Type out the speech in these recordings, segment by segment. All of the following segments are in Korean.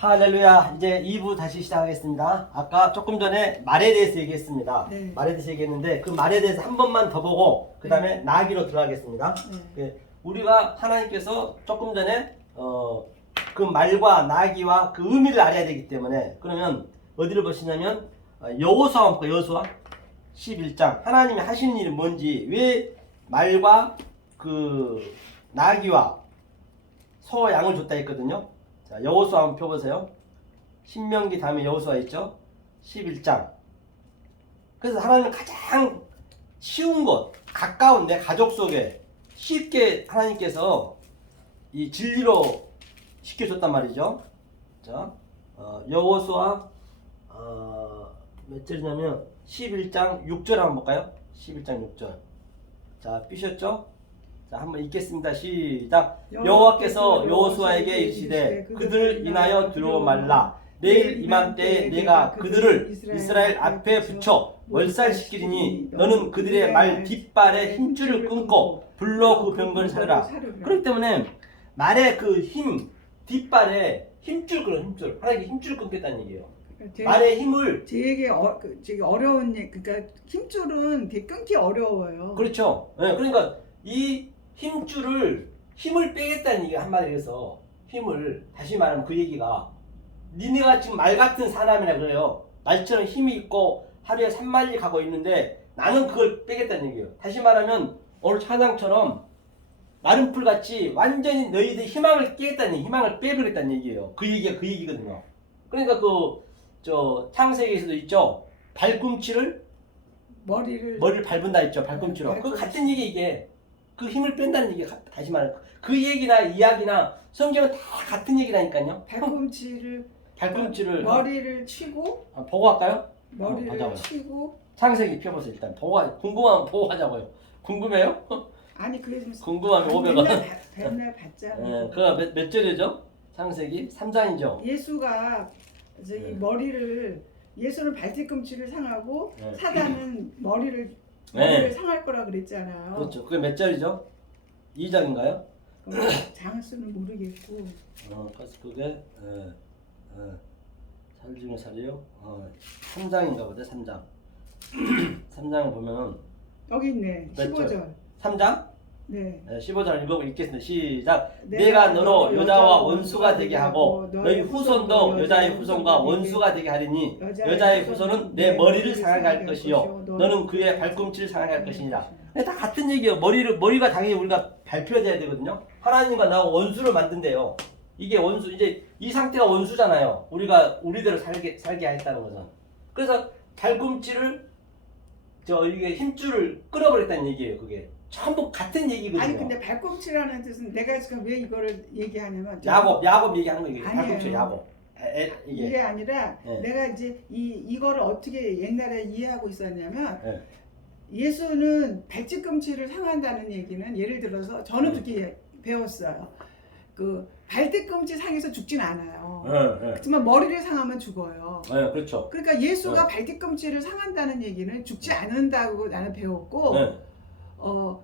할렐루야. 이제 2부 다시 시작하겠습니다. 아까 조금 전에 말에 대해서 얘기했습니다. 네. 말에 대해서 얘기했는데 그 말에 대해서 한 번만 더 보고 그 다음에 나기로 들어가겠습니다. 우리가 하나님께서 조금 전에 그 말과 나기와 그 의미를 알아야 되기 때문에 그러면 어디를 보시냐면 여호수아 한번 볼까요? 여호수아 11장 하나님이 하시는 일이 뭔지 왜 말과 그 나기와 소 양을 줬다 했거든요. 자, 여호수아 한번 펴보세요. 신명기 다음에 여호수아 있죠? 11장. 그래서 하나님은 가장 쉬운 것, 가까운 내 가족 속에 쉽게 하나님께서 이 진리로 시켜줬단 말이죠. 자, 여호수아 몇 절이냐면 11장 6절 한번 볼까요? 11장 6절. 자, 삐셨죠? 자, 한번 읽겠습니다. 시작. 여호와께서 여호수아에게 이르시되 그들 인하여 두려워 말라. 내일 이맘때에 내가 그들을 이스라엘 앞에 붙여 멀살시키리니 너는 그들의 말 뒷발에 힘줄을 끊고 불로 그 병거를 사르라. 그렇기 때문에 말의 그 힘, 뒷발에 힘줄 끊어, 힘줄. 하나님께 힘줄 끊겠다는 얘기예요. 말의 힘을 되게 어려운 그러니까 힘줄은 되게 끊기 어려워요. 그렇죠. 네, 그러니까 이 힘을 빼겠다는 얘기가 한마디로 해서 힘을 다시 말하면 그 얘기가 니네가 지금 말 같은 사람이라 그래요. 말처럼 힘이 있고 하루에 3마일 가고 있는데 나는 그걸 빼겠다는 얘기예요. 다시 말하면 오늘 찬양처럼 마른 풀같이 완전히 너희들 희망을 깨겠다는 얘기, 희망을 빼버리겠다는 얘기예요. 그 얘기가 그 얘기거든요. 그러니까 창세기에서도 있죠. 발꿈치를 머리를 밟은다 했죠. 발꿈치로. 그 같은 얘기 이게. 그 힘을 뺀다는 얘기 다시 말해 그 얘기나 이야기나 성경은 다 같은 얘기라니까요. 발꿈치를 머리를 치고 보고 할까요? 머리를 치고 창세기 펴보세요. 일단 궁금하면 보고 하자고요. 궁금해요? 아니 그게 좀 궁금하면 500원. 맨날 받잖아. 네, 그거 몇 절이죠? 창세기 3장이죠. 예수가 예수는 발뒤꿈치를 상하고 사단은 머리를 상할 거라 그랬잖아요. 그렇죠. 그게 몇 절이죠? 2장인가요? 장수는 모르겠고. 그게 살 중에 살이요. 3장인가 보다. 3장. 3장을 보면은 여기 있네. 15절. 3장? 네. 15절 읽겠습니다. 시작. 내가 너로 여자와 원수가 되게 하고 너희 후손도 여자의 후손과 원수가 되게 하리니 여자의 후손은 내 머리를 상하게 할 것이요 너는 그의 발꿈치를 상하게 할 것이니라. 다 같은 얘기예요. 머리가 당연히 우리가 발표해야 되거든요. 하나님과 나하고 원수를 만든대요. 이게 원수, 이제 이 상태가 원수잖아요. 우리가 우리대로 살게 했다는 것은. 그래서 발꿈치를 이게 힘줄을 끌어버렸다는 얘기예요. 그게 전부 같은 얘기거든요. 아니 근데 발꿈치라는 뜻은 내가 지금 왜 이거를 얘기하냐면 야곱 얘기하는 거예요. 아니에요. 발꿈치 야곱. 이게 아니라 내가 이제 이거를 어떻게 옛날에 이해하고 있었냐면 예수는 발뒤꿈치를 상한다는 얘기는 예를 들어서 저는 그렇게 배웠어요. 그 발뒤꿈치 상해서 죽진 않아요. 그렇지만 머리를 상하면 죽어요. 그렇죠. 그러니까 예수가 발뒤꿈치를 상한다는 얘기는 죽지 않는다고 나는 배웠고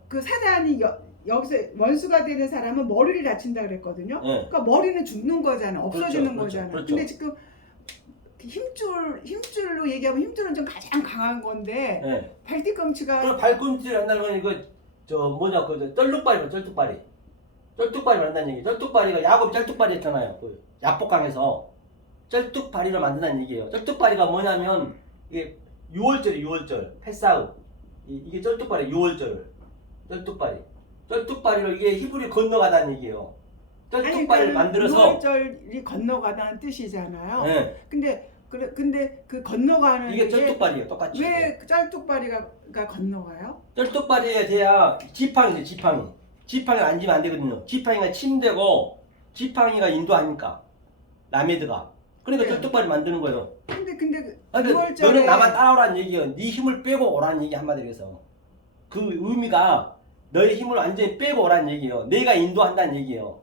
그 사단이 여기서 원수가 되는 사람은 머리를 다친다 그랬거든요. 그러니까 머리는 죽는 거잖아. 없어지는 거잖아. 그렇죠. 근데 지금 힘줄로 얘기하면 힘줄은 좀 가장 강한 건데 발뒤꿈치가 그럼 발꿈치를 한다는 건 쩔뚝발이 만든다는 얘기. 쩔뚝발이가 야곱 쩔뚝발이 했잖아요. 그 야복강에서 쩔뚝발이를 만든다는 얘기예요. 쩔뚝발이가 뭐냐면 이게 6월절 패사우 이게 쩔뚝발이 6월절 쩔뚝발이로 이게 히브리 건너가다는 얘기예요. 쩔뚝발이를 만들어서 6월절이 건너가다는 뜻이잖아요. 네. 근데 그 건너가는 이게 쩔뚝발이에요. 똑같이. 왜 쩔뚝발이가 건너가요? 쩔뚝발이에 대야 지팡이 앉으면 안 되거든요. 지팡이가 침대고 지팡이가 인도하니까 라메드가. 그러니까 쩔뚝발이 만드는 거예요. 근데 6월절에 너는 나만 따라오라는 얘기예요. 네 힘을 빼고 오라는 얘기 한마디로 해서. 그 의미가 너의 힘을 완전히 빼고 오라는 얘기예요. 내가 인도한다는 얘기예요.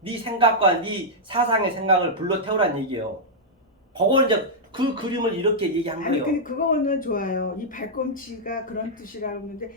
네 생각과 네 사상의 생각을 불러 태우라는 얘기예요. 그걸 이제 그 그림을 이렇게 얘기한 거예요. 아니 근데 그거는 좋아요. 이 발꿈치가 그런 뜻이라고 하는데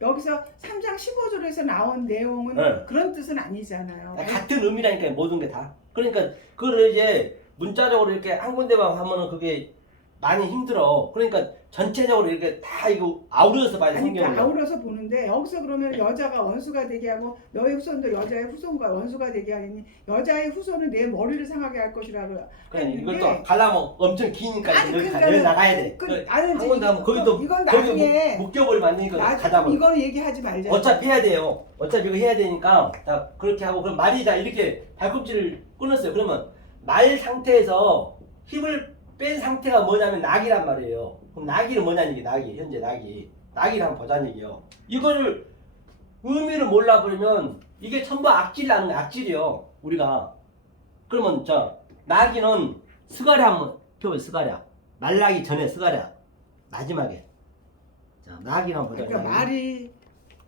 여기서 3장 15절에서 나온 내용은 그런 뜻은 아니잖아요. 같은 의미라니까요. 모든 게 다. 그러니까 그걸 이제 문자적으로 이렇게 한 군데만 하면은 그게 많이 힘들어. 그러니까 전체적으로 이렇게 다 이거 아우러서 봐야 돼. 아니 성경을. 그러니까 아우러서 보는데 여기서 그러면 여자가 원수가 되게 하고 너의 후손도 여자의 후손과 원수가 되게 하니 여자의 후손은 내 머리를 상하게 할 것이라고 그래 했는데 이것도 가려면 엄청 기니까 아니, 여기 그러니까는 나가야 돼. 나는 한 군데 하면 거기도 이건 거기도 나중에 목격을 만드니까 가다 보니 이거는 얘기하지 말자. 어차피 해야 돼요. 어차피 이거 해야 되니까 다 그렇게 하고 그럼 말이 다 이렇게 발꿈치를 끊었어요. 그러면 말 상태에서 힘을 뺀 상태가 뭐냐면 낙이란 말이에요. 그럼 낙이는 뭐냐는 얘기, 낙이 현재 낙이를 한번 보자는 얘기요. 이거를 의미를 몰라버리면 이게 전부 악질이라는 거야. 악질이요. 우리가 그러면 저 낙이는 스가랴 한번 펴보세요. 스가랴 말라기 전에 스가랴 마지막에 자 낙이 한번 보자. 그러니까 말이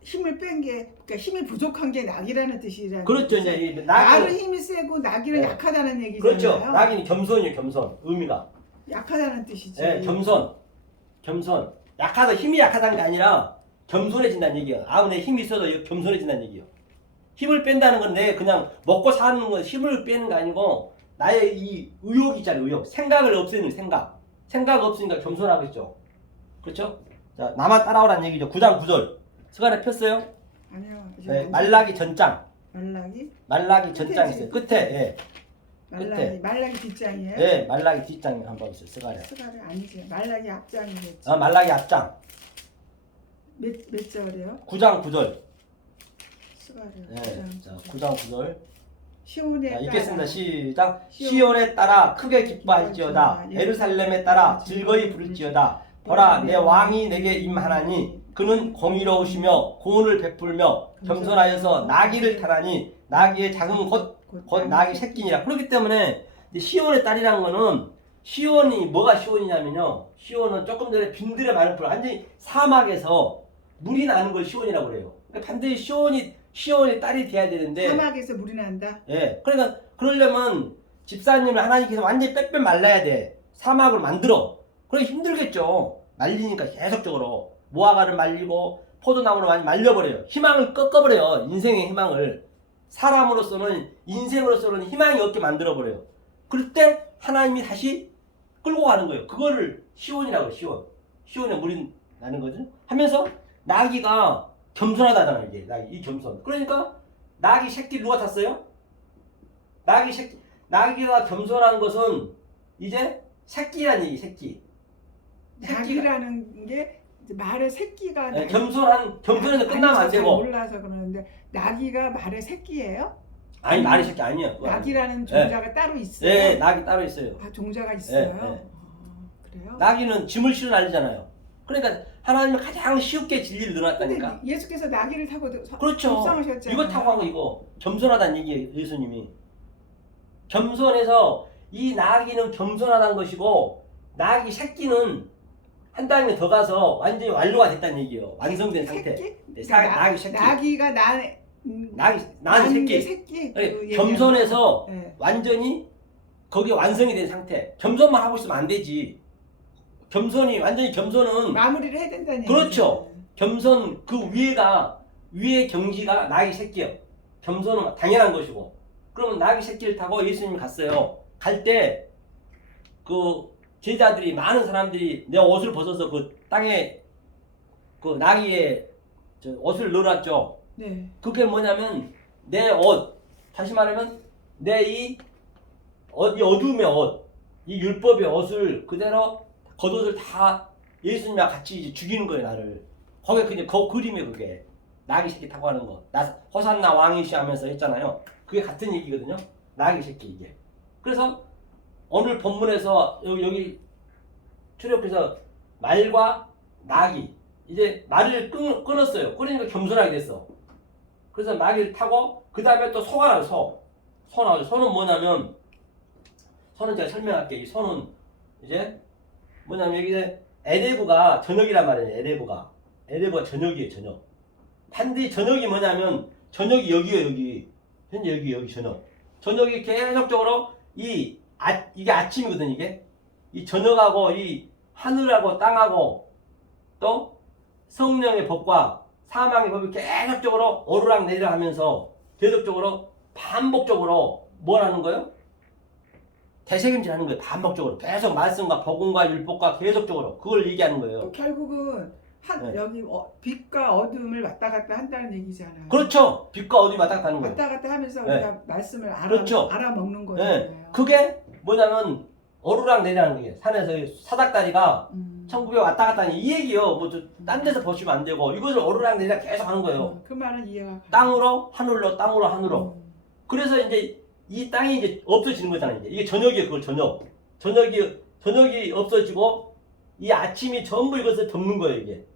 힘을 뺀 게 그러니까 힘이 부족한 게 낙이라는 뜻이라는. 그렇죠. 이제 이 말은 힘이 세고 낙이는 네. 약하다는 얘기잖아요. 그렇죠. 낙이는 겸손이에요. 겸손 의미가. 약하다는 뜻이지. 네, 겸손. 약하다 힘이 약하다는 게 아니라 겸손해진다는 얘기예요. 아무리 힘이 있어도 겸손해진다는 얘기예요. 힘을 뺀다는 건 내 그냥 먹고 사는 건 힘을 빼는 게 아니고 나의 이 의욕이 있잖아요. 의욕. 생각을 없애는 생각. 생각 없으니까 겸손하겠죠. 그렇죠? 자, 나만 따라오라는 얘기죠. 9장 9절. 스가랴 폈어요? 아니요. 네, 말라기 전장. 말라기 전장 있어요. 끝에. 예. 끝에. 말라기 뒷장이에요? 네, 말라기 뒷장 한번 보세요. 스가랴. 스가랴 아니지. 말라기 앞장이겠지. 아, 말라기 앞장. 몇 절이에요? 9장 9절. 스가랴. 네, 자, 9장 9절. 시온에 자, 따라 읽겠습니다. 시작. 시온에 따라 크게 기뻐할지어다. 예루살렘에 따라 즐거이 부를지어다. 보라, 내 왕이 내게 임하나니 그는 공의로우시며 고은을 베풀며 겸손하여서 나귀를 타라니 나귀의 작은 곧 나귀 새끼니라. 그렇기 때문에 시온의 딸이라는 거는 시온이 뭐가 시온이냐면요. 시온은 조금 전에 빈들의 많은 풀 완전히 사막에서 물이 나는 걸 시온이라고 그래요. 그러니까 반드시 시온의 딸이 돼야 되는데 사막에서 물이 난다. 예. 그러니까 그러려면 집사님을 하나님께서 완전히 빼빼 말라야 돼. 사막을 만들어. 그러기 힘들겠죠. 말리니까 계속적으로 무화과를 말리고 포도나무를 많이 말려버려요. 희망을 꺾어버려요. 인생의 희망을. 사람으로서는 인생으로서는 희망이 없게 만들어버려요. 그럴 때 하나님이 다시 끌고 가는 거예요. 그거를 시온이라고 해요. 시온에 물이 나는 거죠. 하면서 나귀가 겸손하다잖아요. 이게 나귀, 이 겸손. 그러니까 나귀 새끼 누가 탔어요? 나귀가 겸손한 것은 이제 새끼란 얘기. 새끼. 낙이라는 게 말의 새끼가 네, 겸손해서 끝나면 안 되고. 몰라서 그러는데 낙이가 말의 새끼예요? 아니 말의 새끼 아니에요. 낙이라는 종자가 따로 있어요? 네, 낙이 따로 있어요. 아, 종자가 있어요? 네. 그래요? 나귀는 짐을 실어 날리잖아요. 그러니까 하나님은 가장 쉽게 진리를 넣어놨다니까. 근데 예수께서 나귀를 타고 그렇죠. 속상하셨잖아요. 이거 타고 한 거 이거 겸손하다는 얘기예요. 예수님이. 겸손해서 이 나귀는 겸손하다는 것이고 나귀 새끼는 한 단계 더 가서 완전히 완료가 됐다는 얘기예요. 완성된 상태. 새끼? 네, 나귀 새끼. 나귀가 나귀 새끼. 그 겸손해서 네. 완전히 거기에 완성이 된 상태. 겸손만 하고 있으면 안 되지. 완전히 겸손은 마무리를 해야 된다는 그렇죠. 얘기죠. 겸손 그 위의 경지가 나귀 새끼예요. 겸손은 당연한 것이고. 그러면 나귀 새끼를 타고 예수님이 갔어요. 갈 때 그 제자들이 많은 사람들이 내 옷을 벗어서 그 땅에 그 나귀의 옷을 넣어놨죠. 네. 그게 뭐냐면 내 옷, 다시 말하면 내 이 어둠의 옷, 이 율법의 옷을 그대로 겉옷을 다 예수님과 같이 이제 죽이는 거예요, 나를. 거기에 그냥 그 그림이 그게 나귀 새끼 타고 하는 거. 나 호산나 왕이시 하면서 했잖아요. 그게 같은 얘기거든요. 나귀 새끼 이게. 그래서 오늘 본문에서 여기 출력해서 말과 나귀 이제 말을 끊었어요. 그러니까 겸손하게 됐어. 그래서 나귀를 타고 그 다음에 또 소가 나와요. 소 나오죠. 소는 뭐냐면 소는 제가 설명할게요. 이 소는 이제 뭐냐면 여기 에레브가 저녁이란 말이에요. 에레브가 저녁이에요. 저녁. 반드시 저녁이 뭐냐면 저녁이 여기에요. 여기 현재 여기 저녁. 저녁이 계속적으로 이게 아침이거든. 이게 이 저녁하고 이 하늘하고 땅하고 또 성령의 법과 사망의 법이 계속적으로 오르락 내리락 하면서 계속적으로 반복적으로 뭘 하는 거예요? 되새김질하는 거예요. 반복적으로 계속 말씀과 복음과 율법과 계속적으로 그걸 얘기하는 거예요. 또 결국은 네. 여기 빛과 어둠을 왔다 갔다 한다는 얘기잖아요. 그렇죠. 빛과 어둠이 왔다 갔다 하는 거예요. 왔다 갔다 하면서 네. 우리가 말씀을 그렇죠. 알아먹는 네. 거잖아요. 그게 뭐냐면 오르락 내리라는 게 산에서 사닥다리가 1900 왔다 갔다 하는 이 얘기요. 뭐 딴 데서 보시면 안 되고 이것을 오르락 내리락 계속 하는 거예요. 그 말은 이해가 가요. 땅으로 하늘로 땅으로 하늘로. 그래서 이제 이 땅이 이제 없어지는 거잖아요. 이게 저녁이에요. 그걸 저녁이 없어지고 이 아침이 전부 이것을 덮는 거예요. 이게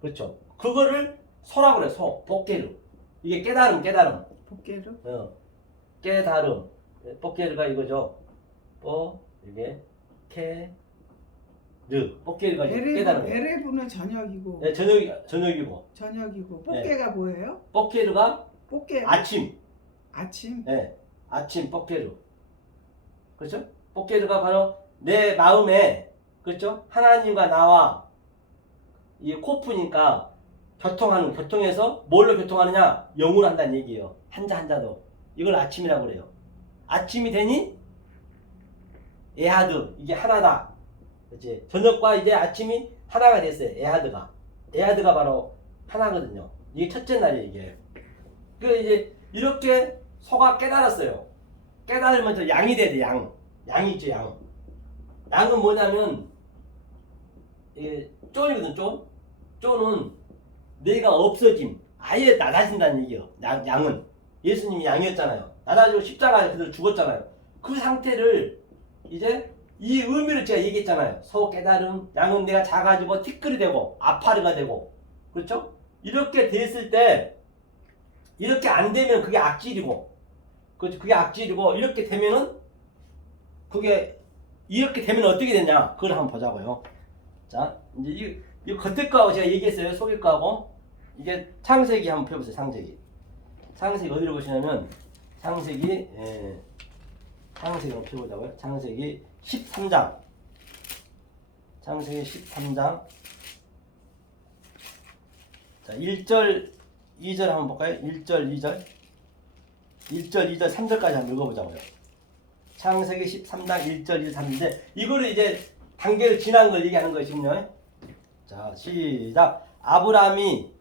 그렇죠. 그거를 소라고 그래요. 소 복게르. 이게 깨달음. 복개로? 깨달음. 복게르가 이거죠. 이게 복게르가 깨달음. 에레브는 저녁이고. 네, 저녁이고. 복개가 뭐예요? 복게르가 복개. 아침. 네. 아침 복게르. 그렇죠? 복게르가 바로 내 마음에 그렇죠? 하나님과 나와 이 코프니까 교통해서 뭘로 교통하느냐? 영으로 한다는 얘기예요. 한자도. 이걸 아침이라고 그래요. 아침이 되니 에하드 이게 하나다. 그렇지? 저녁과 이제 아침이 하나가 됐어요. 에하드가 바로 하나거든요. 이게 첫째 날이에요. 이게. 그 이제 이렇게 소가 깨달았어요. 깨달으면 양이 돼야 돼. 양이 있죠. 양은 뭐냐면 쫀이거든. 쫀은 내가 없어짐. 아예 나가진다는 얘기예요. 양은 예수님이 양이었잖아요. 나가지고 십자가에 그대로 죽었잖아요. 그 상태를 이제 이 의미를 제가 얘기했잖아요. 소 깨달음, 양은 내가 작아지고 티끌이 되고 아파르가 되고 그렇죠? 이렇게 됐을 때 이렇게 안 되면 그게 악질이고 그렇죠? 그게 악질이고 이렇게 되면은 그게 이렇게 되면 어떻게 되냐? 그걸 한번 보자고요. 자, 이제 이 겉에 거하고 제가 얘기했어요. 속에 거하고 이게 창세기 한번 펴보세요. 창세기 어디로 보시냐면 창세기 한번 펴보자고요. 창세기 13장. 자, 1절, 2절 한번 볼까요? 1절, 2절, 3절까지 한번 읽어보자고요. 창세기 13장 1절, 2절, 3절인데 이거를 이제 단계를 지난 걸 얘기하는 것이군요. 자, 시작. 아브라함이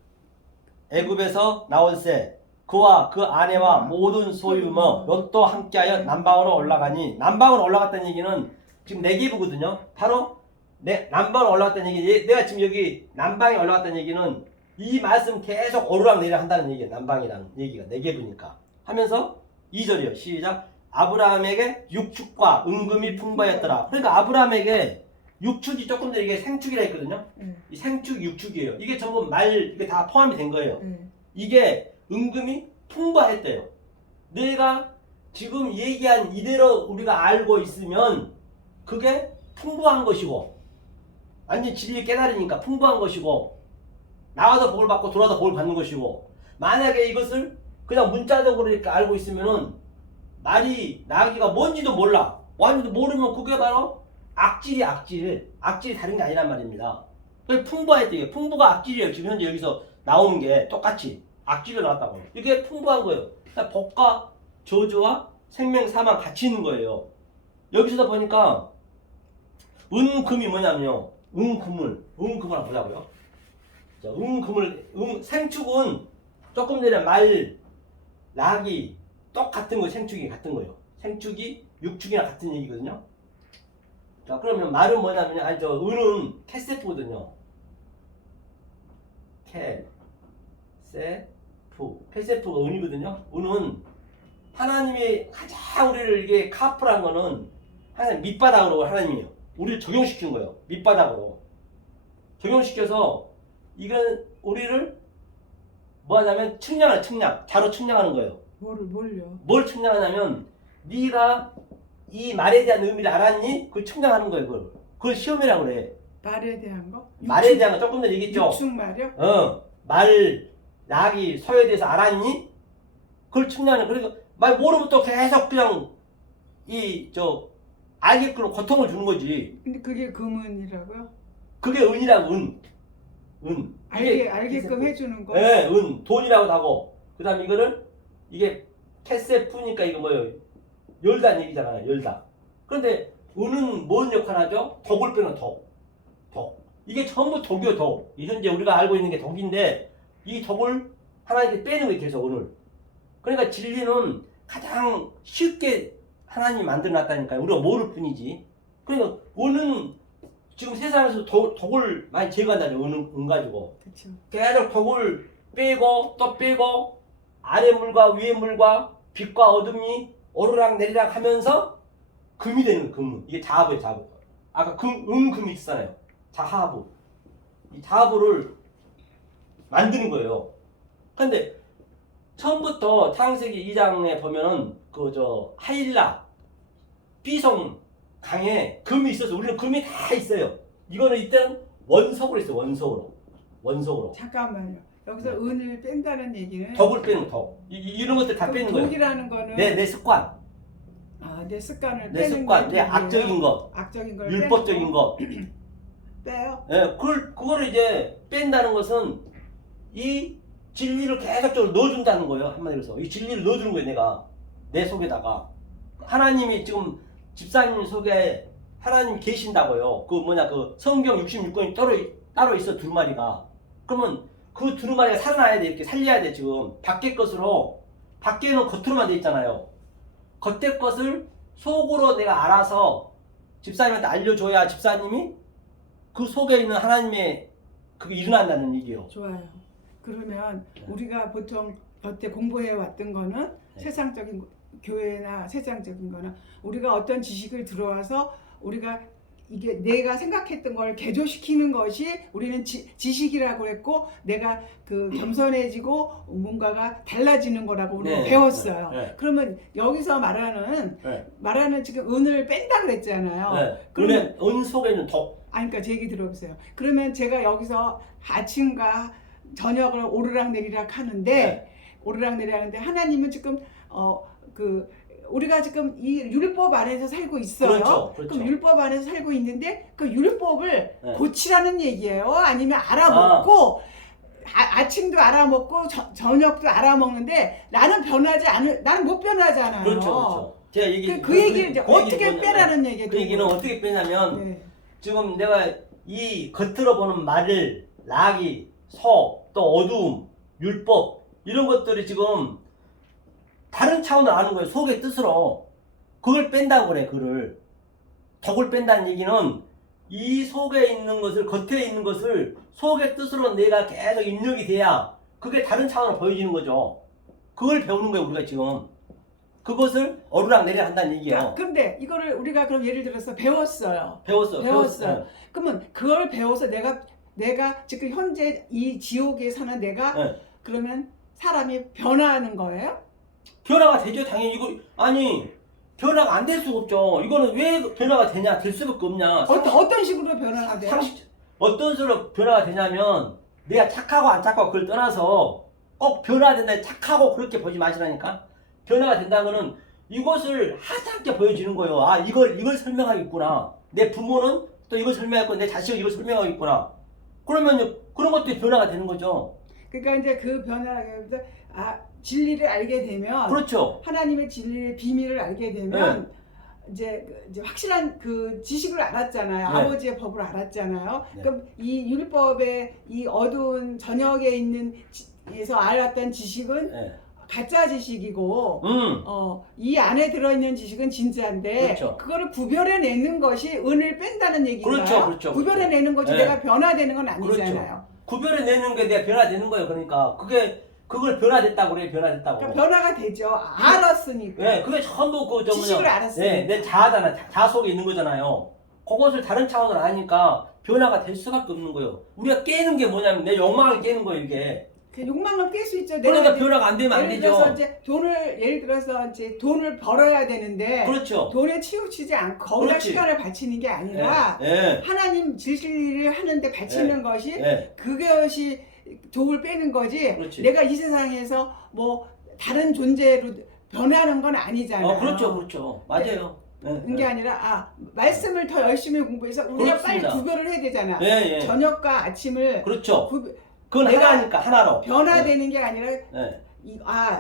애굽에서 나올새 그와 그 아내와 모든 소유며 롯도 함께하여 남방으로 올라가니 남방으로 올라갔다는 얘기는 지금 네게브거든요. 바로 남방으로 올라갔다는 얘기. 내가 지금 여기 남방에 올라갔다는 얘기는 이 말씀 계속 오르락내리락 한다는 얘기예요. 남방이라는 얘기가 네게브니까 하면서 2절이요. 시작. 아브라함에게 육축과 은금이 풍부하였더라. 그러니까 아브라함에게 육축이 조금 전에 이게 생축이라 했거든요. 이 생축, 육축이에요. 이게 전부 이게 다 포함이 된 거예요. 이게 은금이 풍부했대요. 내가 지금 얘기한 이대로 우리가 알고 있으면 그게 풍부한 것이고 완전 진리 깨달으니까 풍부한 것이고 나와도 복을 받고 돌아도 복을 받는 것이고 만약에 이것을 그냥 문자적으로 이렇게 알고 있으면은 말이 나기가 뭔지도 몰라. 완전히 모르면 그게 바로 악질이 다른 게 아니란 말입니다. 풍부했대요. 풍부가 악질이에요. 지금 현재 여기서 나오는 게 똑같이 악질로 나왔다고. 이게 풍부한 거예요. 그러니까 복과 저주와 생명, 사망 같이 있는 거예요. 여기서도 보니까 은금이 뭐냐면요. 은금을 한번 보자고요. 자, 생축은 조금 전에 낙이 똑같은 거 생축이 같은 거예요. 생축이 육축이랑 같은 얘기거든요. 자, 그러면 말은 뭐냐면 은은 캐세프거든요. 캐세프가 은이거든요. 은은 하나님이 가장 우리를 이게 카프란 거는 항상 밑바닥으로 하나님이에요. 우리를 적용시킨 거예요. 밑바닥으로 적용시켜서 이건 우리를 뭐 하냐면 자로 측량하는 거예요. 뭘요? 뭘 측량하냐면 네가 이 말에 대한 의미를 알았니? 그걸 측량하는 거예요. 그걸 시험이라고 그래. 말에 대한 거? 말에 대한 거 조금 전에 얘기했죠. 육축 말이요? 낙이 소에 대해서 알았니? 그걸 측량하는. 그러니까 말 모르면 또 계속 그냥 알게끔 고통을 주는 거지. 근데 그게 금은이라고요? 그게 은이라고 은. 알게끔 해주는 거? 네, 돈이라고 하고. 그 다음에 이게 캐세프니까 이거 뭐예요? 열다는 얘기잖아요. 열다. 그런데 은은 뭔 역할을 하죠? 덕을 빼는 덕. 이게 전부 덕이요, 덕. 이 현재 우리가 알고 있는 게 덕인데 이 덕을 하나님께 빼는 거예요, 계속 은을. 그러니까 진리는 가장 쉽게 하나님이 만들어놨다니까요. 우리가 모를 뿐이지. 그러니까 은은 지금 세상에서 덕을 많이 제거한다죠. 은 가지고. 그렇죠. 계속 덕을 빼고 또 빼고 아래 물과 위에 물과 빛과 어둠이 오르락 내리락 하면서 금이 되는 거예요. 금. 이게 자합이에요. 자합. 아까 금이 있잖아요. 자하부. 이 자하부를 만드는 거예요. 근데 처음부터 창세기 2장에 보면은 하일라 B성 강에 금이 있어서 우리는 금이 다 있어요. 이거는 이때는 원석으로 있어요. 원석으로. 잠깐만요. 여기서 네. 은을 뺀다는 얘기는 덕을 빼는 덕. 이런 것들 다 빼는 거예요. 독이라는 거는 내 습관. 내 습관을 내 빼는 습관. 게 내 악적인 것. 악적인 걸 율법적인 것. 빼요. 예, 그거를 이제 뺀다는 것은 이 진리를 계속적으로 넣어준다는 거예요. 한마디로 해서. 이 진리를 넣어주는 거예요. 내가. 내 속에다가. 하나님이 지금 집사님 속에 하나님이 계신다고요. 그 성경 66권이 따로 있어, 두루마리가. 그러면 그 두루마리가 살아나야 돼. 이렇게 살려야 돼, 지금. 밖의 것으로. 밖에는 겉으로만 돼 있잖아요. 겉의 것을 속으로 내가 알아서 집사님한테 알려줘야 집사님이 그 속에 있는 하나님의 그게 일어난다는 얘기예요. 좋아요. 그러면 네. 우리가 보통 여태 공부해 왔던 거는 네. 세상적인 교회나 세상적인 거나 우리가 어떤 지식을 들어와서 우리가 이게 내가 생각했던 걸 개조시키는 것이 우리는 지식이라고 했고 내가 그 겸손해지고 뭔가가 달라지는 거라고 우리가 배웠어요. 네. 그러면 여기서 말하는 지금 은을 뺀다 그랬잖아요. 네. 그러면 은 속에 있는 덕. 그러니까 제 얘기 들어보세요. 그러면 제가 여기서 아침과 저녁을 오르락내리락 하는데 네. 오르락내리락 하는데 하나님은 지금 우리가 지금 이 율법 안에서 살고 있어요. 그렇죠. 그럼 율법 안에서 살고 있는데 그 율법을 네. 고치라는 얘기예요. 아니면 알아먹고 아침도 알아먹고 저녁도 알아먹는데 나는 나는 못 변하잖아요. 그렇죠. 제가 그 얘기를 이제 어떻게 빼라는 얘기예요. 그 얘기는 어떻게 빼냐면 네. 지금 내가 이 겉으로 보는 말을 나기, 또 어두움, 율법 이런 것들이 지금 다른 차원을 아는 거예요. 속의 뜻으로. 그걸 뺀다고 그래. 그를 덕을 뺀다는 얘기는 이 속에 있는 것을, 겉에 있는 것을 속의 뜻으로 내가 계속 입력이 돼야 그게 다른 차원으로 보여지는 거죠. 그걸 배우는 거예요. 우리가 지금 그것을 오르락내리락 한다는 얘기예요. 그런데 이거를 우리가 그럼 예를 들어서 배웠어요. 배웠어요. 그러면 그걸 배워서 내가 지금 현재 이 지옥에 사는 내가 네. 그러면 사람이 변화하는 거예요? 변화가 되죠. 당연히 변화가 안 될 수가 없죠. 이거는 왜 변화가 되냐? 될 수밖에 없냐? 어떤 식으로 변화가 돼요? 어떤 식으로 변화가 되냐면 내가 착하고 안 착하고 그걸 떠나서 꼭 변화된다 착하고 그렇게 보지 마시라니까. 변화가 된다는 거는 이것을 하찮게 보여지는 거예요. 아 이걸 설명하겠구나. 내 부모는 또 이걸 설명하고 내 자식은 이걸 설명하겠구나. 그러면 그런 것들이 변화가 되는 거죠. 그러니까 이제 그 변화가 진리를 알게 되면 그렇죠. 하나님의 진리의 비밀을 알게 되면 이제 확실한 그 지식을 알았잖아요. 아버지의 법을 알았잖아요. 그럼 이 율법의 이 어두운 저녁에 있는 에서 알았던 지식은 가짜 지식이고 이 안에 들어있는 지식은 진짜인데 그렇죠. 그거를 구별해내는 것이 은을 뺀다는 얘기인가요? 그렇죠. 구별해내는 거지 내가 변화되는 건 아니잖아요. 그렇죠. 구별해내는 게 내가 변화되는 거예요. 그러니까 그걸 변화됐다고 그래요. 변화됐다고. 그러니까 변화가 되죠. 알았으니까. 네, 그게 전부 지식을 알았어요. 내 자아잖아. 자아 속에 있는 거잖아요. 그것을 다른 차원으로 아니까 변화가 될 수밖에 없는 거예요. 우리가 깨는 게 뭐냐면 내 욕망을 깨는 거예요. 이게. 그 욕망을 깰 수 있죠. 그러니까 변화가 안 되면 안 되죠. 예를 들어서 이제 돈을 벌어야 되는데 그렇죠. 돈에 치우치지 않고 거기다 그렇지. 시간을 바치는 게 아니라 하나님 진리를 하는데 바치는 것이 그것이 독을 빼는 거지. 그렇지. 내가 이 세상에서 뭐 다른 존재로 변하는 건 아니잖아요. 그렇죠. 맞아요. 그게 아니라 말씀을 더 열심히 공부해서 우리가 그렇습니다. 빨리 구별을 해야 되잖아. 저녁과 아침을 그렇죠. 그건 내가 하니까 하나로 변화되는 게 아니라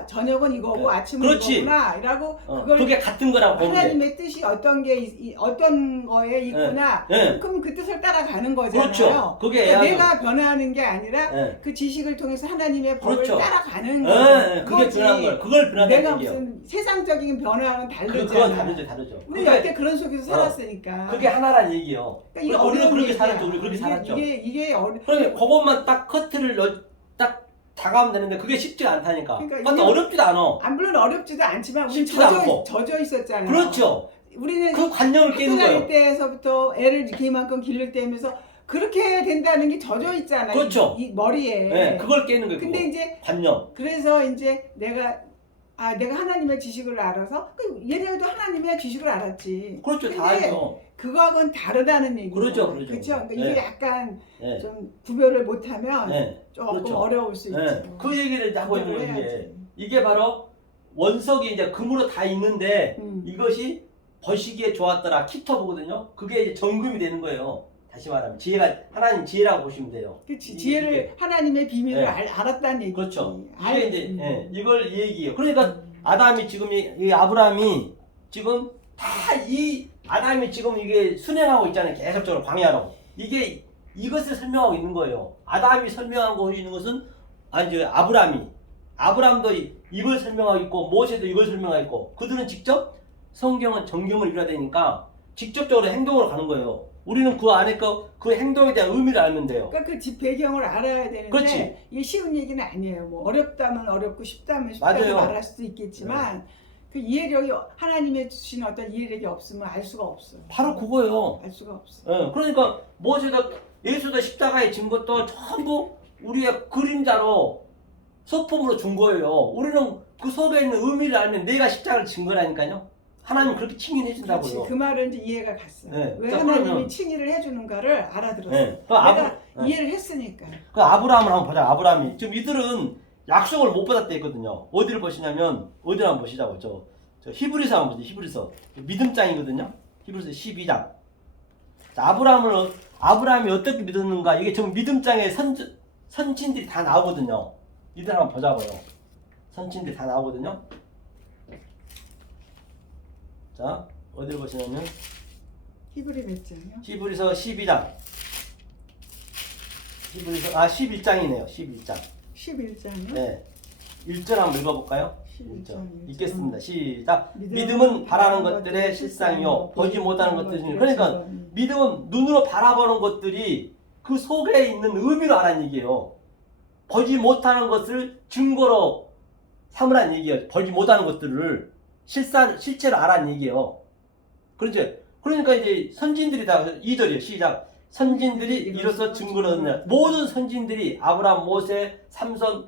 저녁은 이거고 아침은 그렇지. 이거구나 이라고 그걸 그게 같은 거라고 보면 돼. 하나님의 뜻이 어떤 거에 있구나. 그럼 그 뜻을 따라가는 거잖아요. 그렇죠. 그게 그러니까 내가 변화하는 게 아니라 그 지식을 통해서 하나님의 법을 그렇죠. 따라가는 거죠. 그게 변한 거예요. 그걸 변화된 내가 얘기예요. 무슨 세상적인 변화는 다르잖아. 그건 다르죠. 우리 여태 그런 속에서 살았으니까. 그게 하나란 얘기예요. 그러니까 우리는 그렇게 살았죠. 우리 그렇게 살았죠. 이게 그러면 그것만 딱 커트를 딱 다가면 되는데 그게 쉽지가 않다니까. 그러니까 그것도 어렵지도 않아. 물론 어렵지도 않지만 우리 쉽지도 않고. 젖어 있었잖아요. 그렇죠. 우리는 그 관념을 깨는 학교 다닐 거예요. 때에서부터 애를 이만큼 기를 때면서 그렇게 된다는 게 젖어 있잖아요. 그렇죠. 이 머리에. 네, 그걸 깨는 거예요. 근데 그거. 이제 관념. 그래서 이제 내가 하나님의 지식을 알아서 얘네들도 하나님의 지식을 알았지. 그렇죠. 다 근데 알죠. 그거하고는 다르다는 얘기죠. 그렇죠. 그러니까 네. 이게 약간 네. 좀 구별을 못하면 네. 조금 그렇죠. 어려울 수 있죠. 네. 그 얘기를 하고 있는 구별을 거예요. 해야지. 이게 바로 원석이 이제 금으로 다 있는데 이것이 버시기에 좋았더라 키터보거든요. 그게 이제 정금이 되는 거예요. 다시 말하면 지혜가 하나님 지혜라고 보시면 돼요. 그렇지. 지혜를 하나님의 비밀을 네. 알았다는 얘기지. 그렇죠. 이게 이제 이걸 이 얘기예요. 그러니까 아담이 지금 이 아브라함이 지금 다 이 아담이 지금 이게 순행하고 있잖아요. 계속적으로 광야로. 이게 이것을 설명하고 있는 거예요. 아담이 설명하고 있는 것은 이제 아브라함도 이걸 설명하고 있고 모세도 이걸 설명하고 있고 그들은 직접 성경은 정경을 이뤄야 되니까 직접적으로 행동으로 가는 거예요. 우리는 그 안에 그 행동에 대한 의미를 알면 돼요. 그러니까 그 배경을 알아야 되는데 그렇지. 이게 쉬운 얘기는 아니에요. 뭐 어렵다면 어렵고 쉽다면 쉽다고 맞아요. 말할 수도 있겠지만 그 이해력이 하나님의 주신 어떤 이해력이 없으면 알 수가 없어요. 바로 그거예요. 알 수가 없어. 그러니까 모세도 예수도 십자가에 진 것도 전부 우리의 그림자로 소품으로 준 거예요. 우리는 그 속에 있는 의미를 알면 내가 십자가를 진 거라니까요. 하나님 그렇게 칭의해 준다고요. 그렇지. 그 말은 이제 이해가 갔어. 네. 왜 그러니까 하나님이 그러면- 칭의를 해주는가를 알아들었어. 네. 내가 이해를 했으니까. 그 아브라함을 한번 보자. 아브라함이 지금 이들은 약속을 못 받았다 했거든요. 어디를 보시냐면 어디를 한번 보시자고. 저 히브리서 한번 보세요. 히브리서 믿음장이거든요. 히브리서 12장. 자, 아브라함이 어떻게 믿었는가? 이게 지금 믿음장에 선진들이 다 나오거든요. 이들 한번 보자고요. 선진들이 다 나오거든요. 자, 어디를 보시냐면 히브리 몇 장이요? 히브리서 12장. 11장이네요. 11장. 11장이요? 네. 1절 한번 읽어볼까요? 11장. 읽겠습니다. 시작. 믿음은 바라는 것들의 실상이요 보지 못하는 것들이. 그러니까 믿음은 눈으로 바라보는 것들이 그 속에 있는 의미로 알아는 얘기예요. 보지 못하는 것을 증거로 삼으라는 얘기예요. 보지 못하는 것들을 실체로 알아는 얘기예요. 그러니까 이제 선진들이 다 2절이에요. 시작. 선진들이 이로써 증거를 얻느냐. 모든 선진들이 아브라함, 모세, 삼손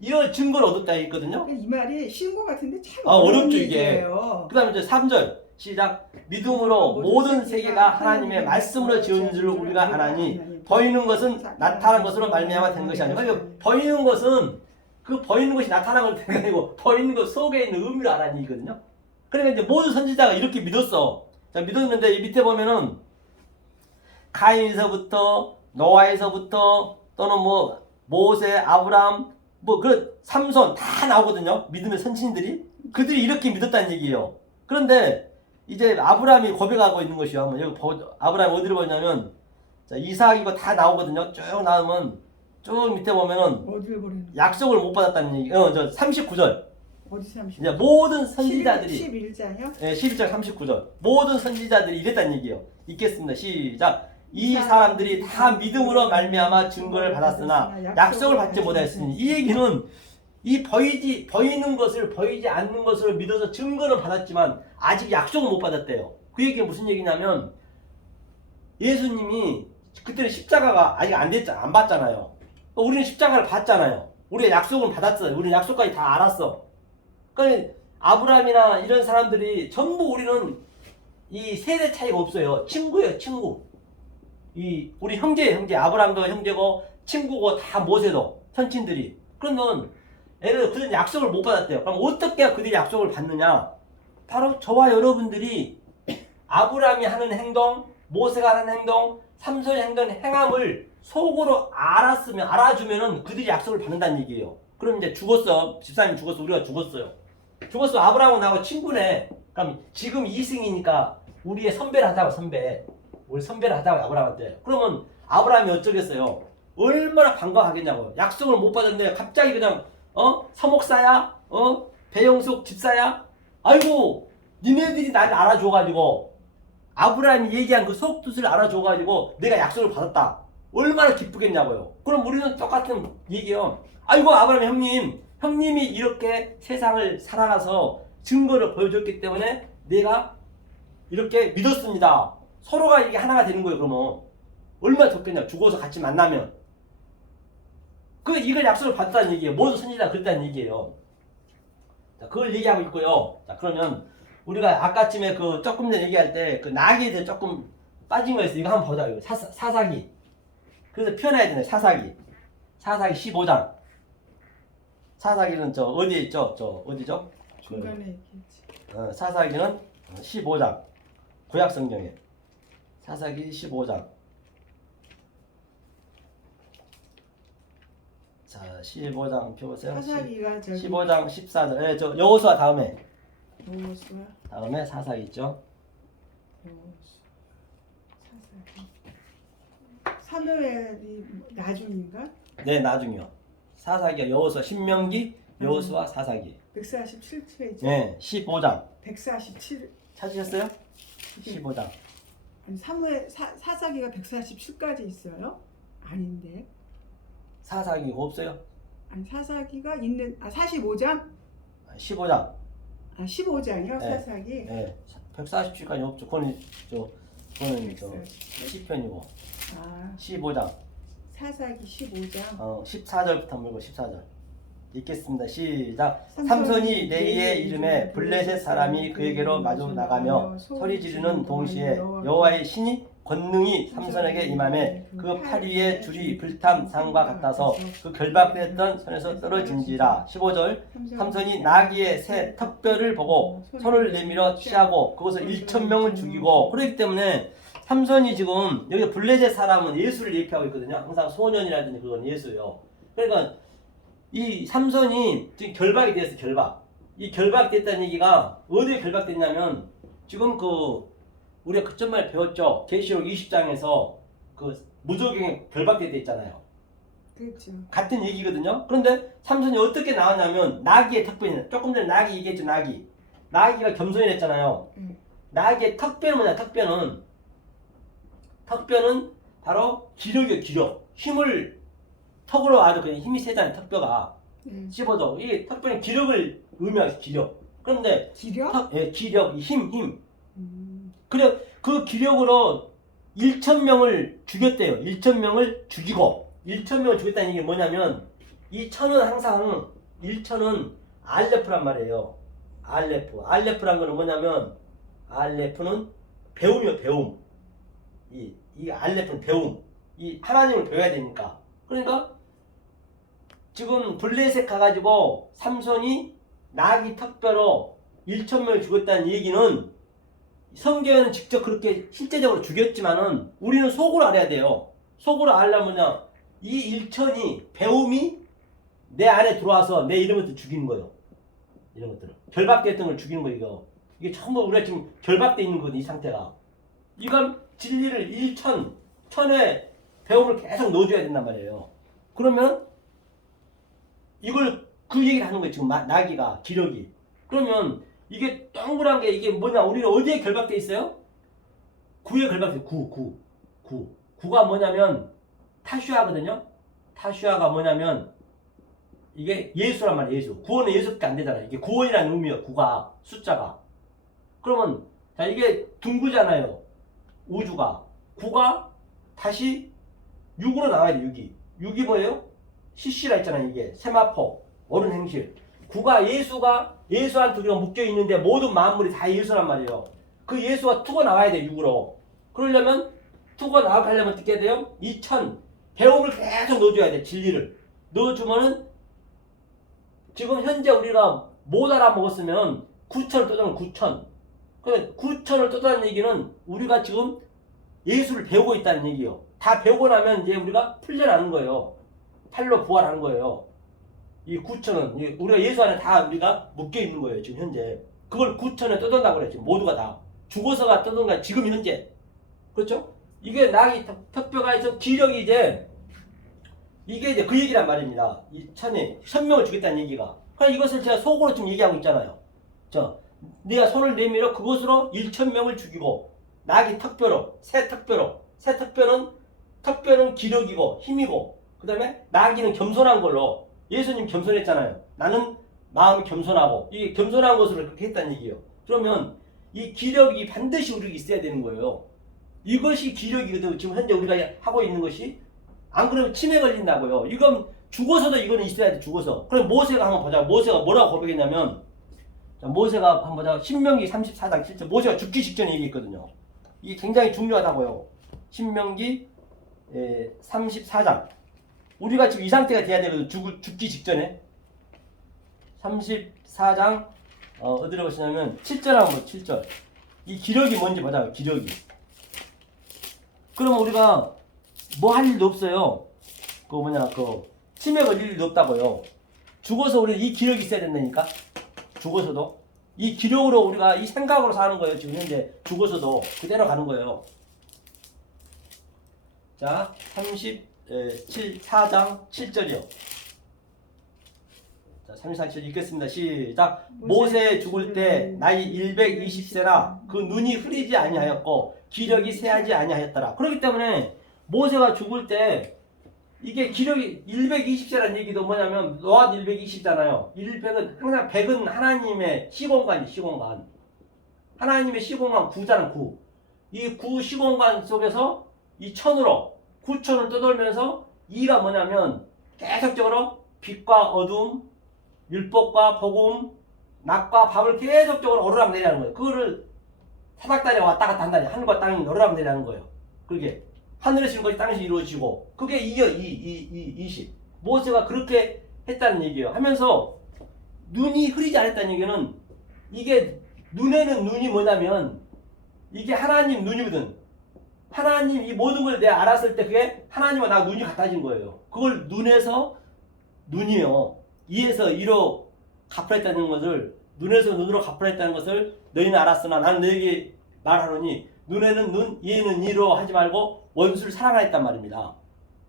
이런 증거를 얻었다 했거든요. 이 말이 쉬운 것 같은데 참 어렵죠, 이게. 얘기예요. 그 다음에 이제 3절 시작. 믿음으로 모든 세계가 하나님의 말씀으로 지은 줄 우리가 아나니 보이는 것은 나타난 것으로 말미암아 된 것이 아니고 그러니까 보이는 것은 그 보이는 것이 나타난 것이 아니고 보이는 것 속에 있는 의미를 알아니 이거든요. 그러니까 이제 모든 선지자가 이렇게 믿었어. 자, 믿었는데 이 밑에 보면은 가인에서부터 노아에서부터 또는 뭐 모세, 아브라함 그 삼손 다 나오거든요. 믿음의 선진들이 그들이 이렇게 믿었다는 얘기예요. 그런데 이제 아브라함이 고백하고 있는 것이요. 한번 여기 아브라함이 어디로 보냐면 자, 이삭 이거 다 나오거든요. 쭉 나오면 쭉 밑에 보면은 어디를 보는? 약속을 못 받았다는 얘기. 저 39절. 어디 30? 이제 모든 선지자들이 11장이요? 네, 11장 39절. 모든 선지자들이 이랬다는 얘기예요. 읽겠습니다. 시작. 이 사람들이 다 믿음으로 말미암아 증거를 받았으나 약속을 받지 못하였으니 이 얘기는 이 보이는 것을 보이지 않는 것을 믿어서 증거는 받았지만 아직 약속을 못 받았대요. 그 얘기가 무슨 얘기냐면 예수님이 그때는 십자가가 아직 안 받잖아요. 우리는 십자가를 받잖아요. 우리의 약속은 받았어요. 우리는 약속까지 다 알았어. 그러니까 아브라함이나 이런 사람들이 전부 우리는 이 세대 차이가 없어요. 친구예요, 친구. 우리 형제 아브라함도 형제고 친구고 다 모세도 선친들이. 그러면 그들은 약속을 못 받았대요. 그럼 어떻게 그들이 약속을 받느냐? 바로 저와 여러분들이 아브라함이 하는 행동, 모세가 하는 행동, 삼손이 행동 행함을 속으로 알아주면은 그들이 약속을 받는다는 얘기예요. 그럼 이제 죽었어. 집사님이 죽었어. 우리가 죽었어요. 죽었어. 아브라함하고 나하고 친구네. 그럼 지금 이승이니까 우리의 선배를 하자고, 선배. 우리 선배를 하자고, 아브라함한테. 그러면 아브라함이 어쩌겠어요? 얼마나 반가워하겠냐고. 약속을 못 받았는데 갑자기 그냥 서목사야? 배영숙 집사야? 아이고 니네들이 날 알아줘가지고 아브라함이 얘기한 그 속뜻을 알아줘가지고 내가 약속을 받았다. 얼마나 기쁘겠냐고요. 그럼 우리는 똑같은 얘기요. 아이고 아브라함 형님이 이렇게 세상을 살아가서 증거를 보여줬기 때문에 내가 이렇게 믿었습니다. 서로가 이게 하나가 되는 거예요. 그러면 얼마나 좋겠냐. 죽어서 같이 만나면. 이걸 약속을 받았다는 얘기예요. 모두 선지자가 그랬다는 얘기예요. 자, 그걸 얘기하고 있고요. 자, 그러면 우리가 아까쯤에 그 조금 전에 얘기할 때 그 나귀에 대해 조금 빠진 거 있어요. 이거 한번 보자. 이거 사사기. 그래서 표현해야 되네. 사사기 15장. 사사기는 저 어디에 있죠? 저 어디죠? 중간에 얘기했지. 사사기는 15장. 구약 성경에. 사사기 15장. 자, 15장 펴보세요. 사사기가 저기 15장 14절. 예, 저 여호수아 다음에. 여호수아 다음에 사사기 있죠. 사사기. 사무엘이 나중인가? 네, 나중이요. 사사기가 여호수아, 신명기, 여호수아, 사사기. 147페이지. 네, 15장. 147. 찾으셨어요? 15장. 아니 사사기가 147까지 있어요? 아닌데. 사사기가 없어요? 아니 사사기가 있는 45장? 15장. 15장이요? 네. 사사기. 네, 147까지 없죠. 그거는 저 10편이고. 15장. 사사기 15장. 14절부터 물고 14절. 읽겠습니다. 시작. 삼손이 레이의 이름에 블레셋 사람이 그에게로 마주 나가며 소리 지르는 동시에 여호와의 신이 권능이 삼손에게 임하매 그 팔 위에 줄이 불탐 상과 같아서 그 결박되었던 손에서 떨어진지라. 15절. 삼손이 나귀의 새 턱뼈를 보고 손을 내밀어 취하고 그것을 1,000명을 죽이고. 그렇기 때문에 삼손이 지금 여기 블레셋 사람은 예수를 얘기하고 있거든요. 항상 소년이라든지 그건 예수예요. 그러니까 이 삼손이 지금 결박이 됐어요. 결박. 이 결박됐다는 얘기가 어디에 결박됐냐면 지금 우리가 그 전말 배웠죠. 계시록 20장에서 그 무적행에 결박돼 있잖아요. 그렇죠. 같은 얘기거든요. 그런데 삼손이 어떻게 나왔냐면 나귀의 턱뼈는 조금 전에 나귀 얘기했죠. 나귀가 겸손이 됐잖아요. 나귀의 턱뼈는 뭐냐? 턱뼈는 바로 기력이에요. 기력. 턱으로 아주 그냥 힘이 세잖아요. 턱뼈가 씹어도 이 턱뼈는 기력을 의미하죠. 기력. 그런데 기력? 기력, 힘. 그래 그 기력으로 1,000명을 죽였대요. 1,000명을 죽이고 1,000명을 죽였다는 얘기 뭐냐면 이 천은 항상 1천은 알레프란 말이에요. 알레프란 거는 뭐냐면 알레프는 배움이요. 배움. 이 알레프는 배움. 이 하나님을 배워야 되니까. 그러니까 지금 블레셋 가가지고 삼손이 나귀 턱뼈로 1,000명을 죽였다는 얘기는 성경에는 직접 그렇게 실제적으로 죽였지만은 우리는 속으로 알아야 돼요. 속으로 알려면 뭐냐? 이 1,000이 배움이 내 안에 들어와서 내 이런 것들 죽이는 거예요. 이런 것들을 결박됐던 걸 죽이는 거예요. 이게 전부 우리가 지금 결박돼 있는 거거든. 이 상태가. 이건 진리를 1,000에 배움을 계속 넣어줘야 된단 말이에요. 그러면 이걸 그 얘기를 하는 거예요. 지금 나귀가 기력이. 그러면 이게 동그란 게 이게 뭐냐? 우리는 어디에 결박돼 있어요? 구에 결박돼. 구가 뭐냐면 타슈아거든요. 타슈아가 뭐냐면 이게 예수란 말이에요. 예수. 구원은 예수밖에 안 되잖아요. 이게 구원이라는 의미예요. 구가 숫자가. 그러면 자 이게 둥그잖아요. 우주가. 구가 다시 6으로 나와야 돼. 6이 뭐예요? CC라 있잖아요. 이게 세마포 옳은 행실. 구가 예수한테 우리가 묶여 있는데 모든 만물이 다 예수란 말이에요. 그 예수가 투가 나와야 돼. 6으로. 그러려면 투가 나오게 하려면 어떻게 돼요? 2,000 배움을 계속 넣어줘야 돼. 진리를 넣어주면은 지금 현재 우리가 못 알아먹었으면 9,000을 떠나면 9,000. 그 9,000을 떠나는 얘기는 우리가 지금 예수를 배우고 있다는 얘기예요. 다 배우고 나면 이제 우리가 풀려나는 거예요. 팔로 부활하는 거예요. 이 9천은 우리가 예수 안에 다 우리가 묶여 있는 거예요. 지금 현재. 그걸 9천에 떠돈다고 그랬지. 모두가 다. 죽어서가 떠돈가 지금 현재. 그렇죠? 이게 낙이 턱뼈가 있어 기력이 이제 이게 이제 그 얘기란 말입니다. 이 천에 천명을 주겠다는 얘기가. 그러니까 이것을 제가 속으로 지금 얘기하고 있잖아요. 네가 손을 내밀어 그것으로 1천명을 죽이고 낙이 턱뼈로 새 턱뼈는 기력이고 힘이고 그 다음에 나귀는 겸손한 걸로 예수님 겸손했잖아요. 나는 마음이 겸손하고 이게 겸손한 것으로 그렇게 했다는 얘기예요. 그러면 이 기력이 반드시 우리에게 있어야 되는 거예요. 이것이 기력이거든. 지금 현재 우리가 하고 있는 것이. 안 그러면 치매 걸린다고요. 이건 죽어서도 이거는 있어야 돼. 죽어서. 그럼 모세가 한번 보자. 모세가 뭐라고 고백했냐면 자, 모세가 한번 보자. 신명기 34장 7절. 모세가 죽기 직전에 얘기했거든요. 이게 굉장히 중요하다고요. 신명기 34장. 우리가 지금 이 상태가 돼야 되거든. 죽기 직전에. 34장 어디로 보시냐면 7절 한번 7절. 이 기력이 뭔지 보자. 기력이. 그러면 우리가 뭐 할 일도 없어요. 치매 걸릴 일도 없다고요. 죽어서 우리 이 기력이 있어야 된다니까. 죽어서도 이 기력으로 우리가 이 생각으로 사는 거예요. 지금 현재 죽어서도 그대로 가는 거예요. 자, 34장 7절이요. 자, 34장 7절 읽겠습니다. 시작. 모세 죽을 때 나이 120세라 그 눈이 흐리지 아니하였고 기력이 쇠하지 아니하였더라. 그렇기 때문에 모세가 죽을 때 이게 기력이 120세라는 얘기도 뭐냐면 노아 120잖아요. 100은 항상 100은 하나님의 시공간이 시공간. 하나님의 시공간 9잖아 9. 이 9 시공간 속에서 이 천으로 9천을 떠돌면서 2가 뭐냐면 계속적으로 빛과 어둠, 율법과 복음, 낮과 밤을 계속적으로 오르락내리라는 거예요. 그거를 사닥다리가 왔다 갔다 한다니 하늘과 땅이 오르락내리라는 거예요. 그게 하늘에 있는 것이 땅에서 이루어지고 그게 20. 모세가 그렇게 했다는 얘기예요. 하면서 눈이 흐리지 않았다는 얘기는 이게 눈에는 눈이 뭐냐면 이게 하나님 눈이거든. 하나님 이 모든 걸 내가 알았을 때 그게 하나님과 나 눈이 같아진 거예요. 그걸 눈에서 눈이요. 이에서 이로 갚으랬다는 것을 눈에서 눈으로 갚으랬다는 것을 너희는 알았으나 나는 너에게 말하노니 눈에는 눈, 이에는 이로 하지 말고 원수를 사랑하였단 말입니다.